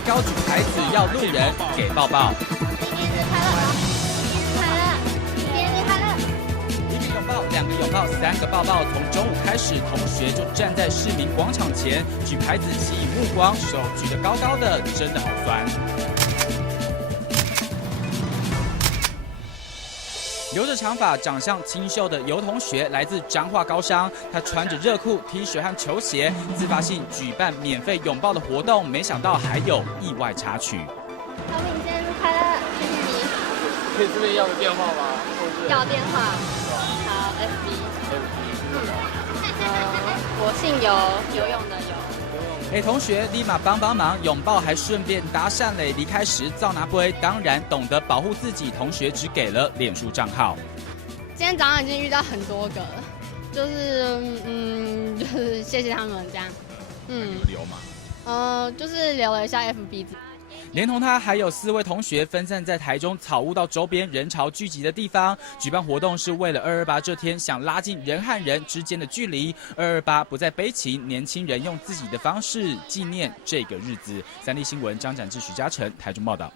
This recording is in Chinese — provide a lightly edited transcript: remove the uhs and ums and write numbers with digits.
内高举牌子要路人给抱抱。2个拥抱，3个抱抱。从中午开始，同学就站在市民广场前举牌子吸引目光，手举得高高的，真的好酸。留着长发、长相清秀的尤同学来自彰化高商，他穿着热裤、T 恤和球鞋，自发性举办免费拥抱的活动，没想到还有意外插曲。小敏生日快乐，谢谢你。可以这边要个电话吗？或者是要电话。好 ，FB。我姓游，游泳的游。同学立马帮忙，拥抱还顺便搭讪嘞。离开时照拿杯，当然懂得保护自己。同学只给了脸书账号。今天早上已经遇到很多个了，就是谢谢他们这样。有留吗？就是留了一下 FB。连同他还有4位同学分散在台中草悟道周边人潮聚集的地方举办活动，是为了228这天想拉近人和人之间的距离。228不再悲情，年轻人用自己的方式纪念这个日子。3立新闻张展志、许嘉诚台中报道。